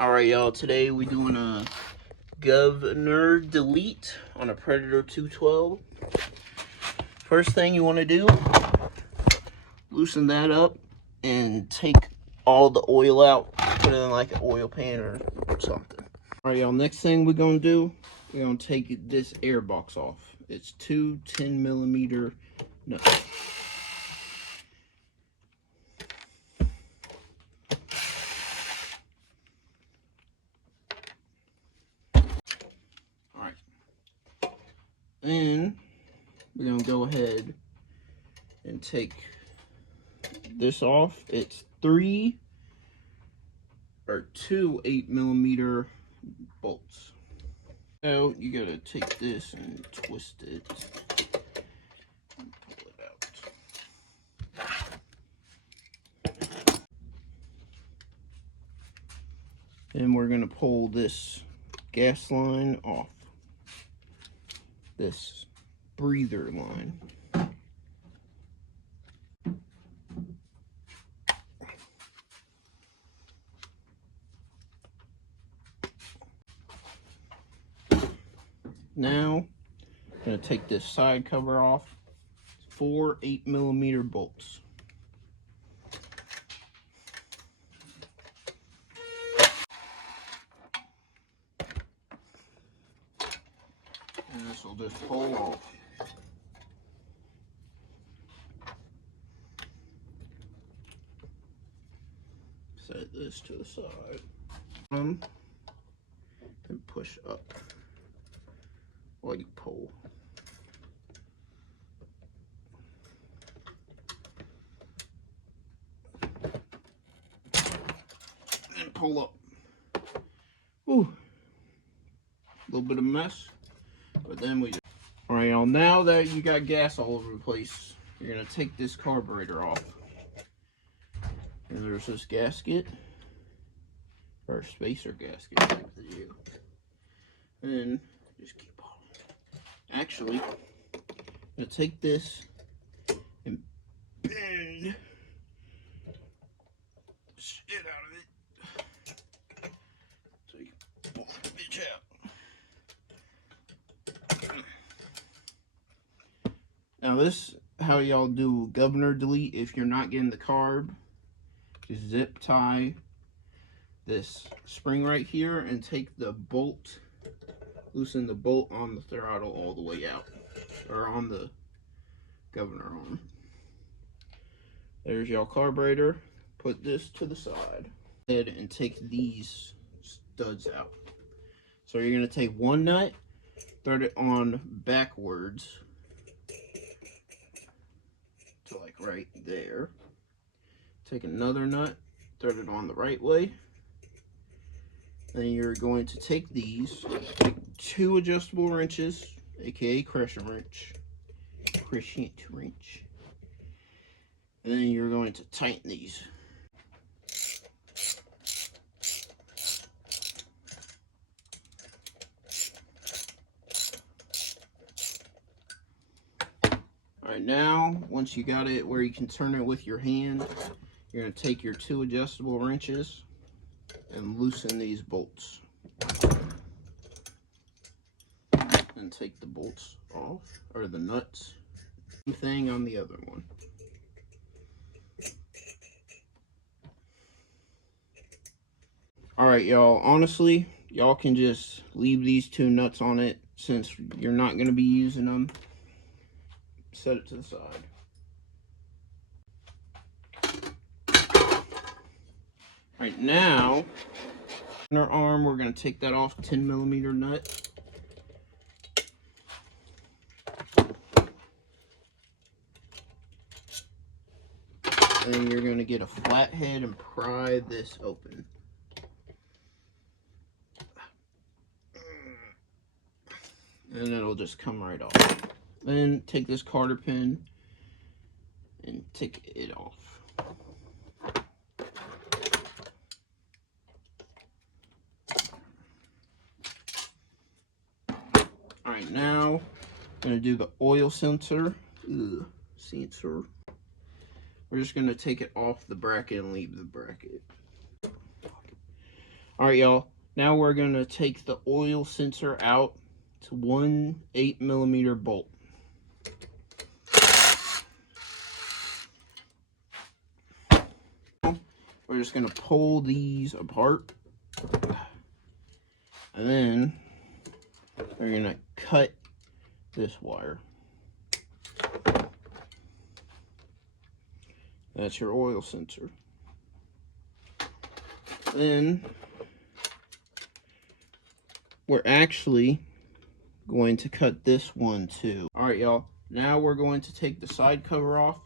Alright y'all, today we doing a governor delete on a Predator 212. First thing you want to do, loosen that up and take all the oil out, put it in like an oil pan or something. Alright y'all, next thing we're going to do, we're going to take this air box off. It's two 10mm nuts. Then we're going to go ahead and take this off. It's two 8mm bolts. So you got to take this and twist it and pull it out. Then we're going to pull this gas line off. This breather line. Now, I'm going to take this side cover off. 4 8mm bolts. And this will just pull off. Set this to the side. And push up while you pull. And pull up. Ooh. A little bit of mess. But then we just... Alright y'all, now that you got gas all over the place, you're going to take this carburetor off. And there's this gasket, or spacer gasket type of deal. And just keep on. Actually, I'm going to take this and bend the shit out of it. So you can pull that bitch out. Now this, how y'all do governor delete if you're not getting the carb. Just zip tie this spring right here and take the bolt, loosen the bolt on the throttle all the way out, or on the governor arm. There's y'all carburetor. Put this to the side. Head and take these studs out. So you're going to take one nut, thread it on backwards to like right there. Take another nut, thread it on the right way. Then you're going to take these, take 2 adjustable wrenches, aka crescent wrench, and then you're going to tighten these. Alright, now once you got it where you can turn it with your hand, you're going to take your 2 adjustable wrenches and loosen these bolts. And take the bolts off, or the nuts. Same thing on the other one. Alright y'all, honestly, y'all can just leave these 2 nuts on it since you're not going to be using them. Set it to the side. Right now, in our arm, we're going to take that off 10mm nut. And then you're going to get a flathead and pry this open. And it'll just come right off. Then take this cotter pin and take it off. Alright, now I'm going to do the oil sensor. We're just going to take it off the bracket and leave the bracket. All right, y'all. Now we're going to take the oil sensor out to one 8mm bolt. We're just going to pull these apart. And then we're going to cut this wire. That's your oil sensor. Then we're actually going to cut this one too. All right, y'all. Now we're going to take the side cover off.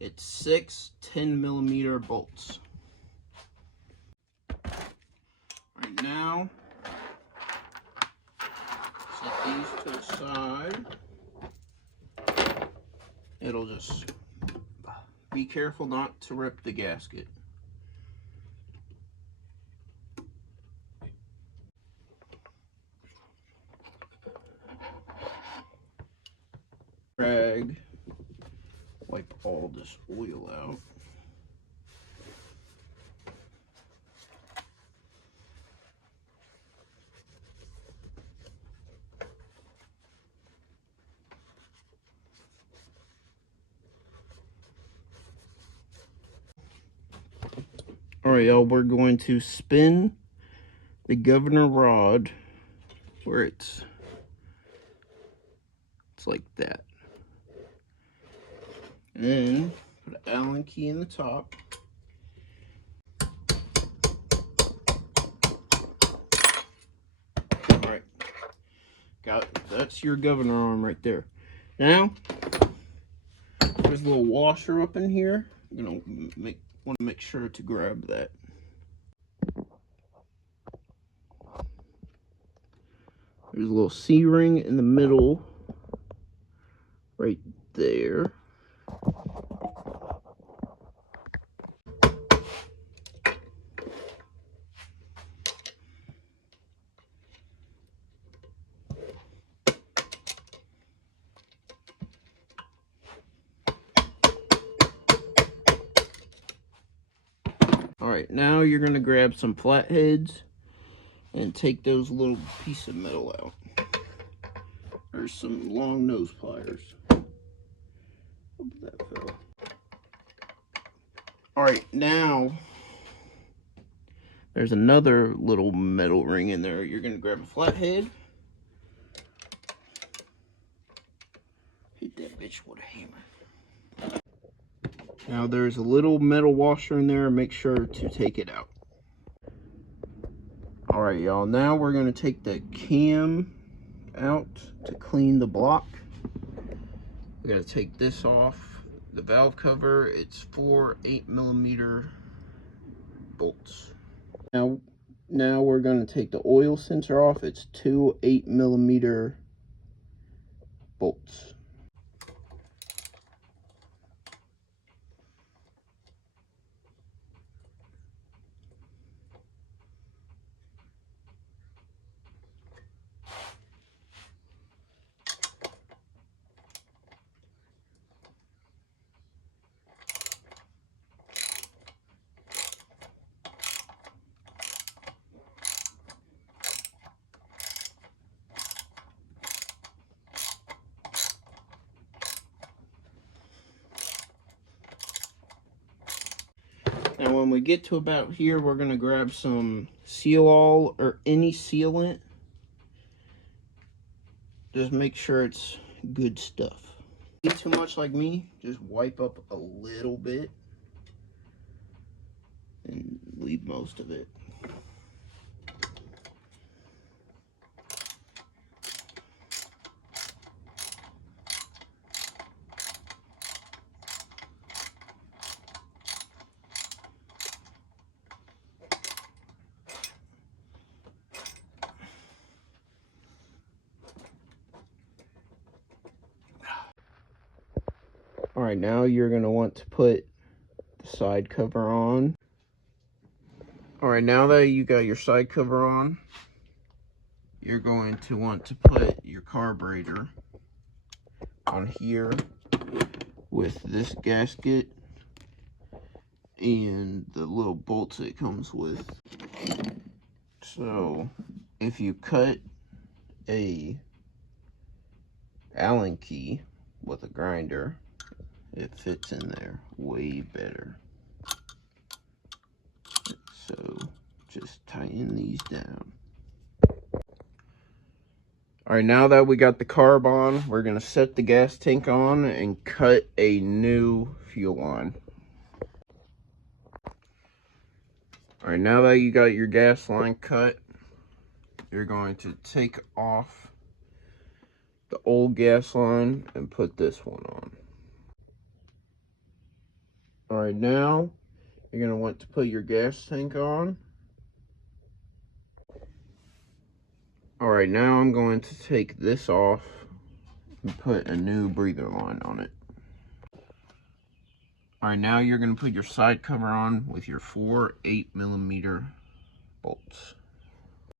It's 6 10mm bolts. All right, now set these to the side. It'll just be careful not to rip the gasket. Drag, wipe all this oil out. All right, y'all, we're going to spin the governor rod where it's like that. And then put an Allen key in the top. All right, that's your governor arm right there. Now, there's a little washer up in here. You're gonna want to make sure to grab that. There's a little C-ring in the middle, right there. All right, now you're gonna grab some flatheads and take those little piece of metal out. There's some long nose pliers. Hope that fell. All right, now there's another little metal ring in there. You're gonna grab a flathead. Hit that bitch with a hammer. Now there's a little metal washer in there. Make sure to take it out. All right, y'all. Now we're gonna take the cam out to clean the block. We gotta take this off. The valve cover, it's 4 8mm bolts. Now we're gonna take the oil sensor off. It's 2 8mm bolts. Now when we get to about here, we're going to grab some seal-all or any sealant. Just make sure it's good stuff. Not too much like me, just wipe up a little bit and leave most of it. All right, now you're going to want to put the side cover on. All right, now that you got your side cover on, you're going to want to put your carburetor on here with this gasket and the little bolts it comes with. So if you cut a Allen key with a grinder, it fits in there way better. So just tighten these down. All right, now that we got the carb on, we're gonna set the gas tank on and cut a new fuel line. All right, now that you got your gas line cut, you're going to take off the old gas line and put this one on. All right, now you're gonna want to put your gas tank on. All right, now I'm going to take this off and put a new breather line on it. All right, now you're gonna put your side cover on with your 4 8mm bolts.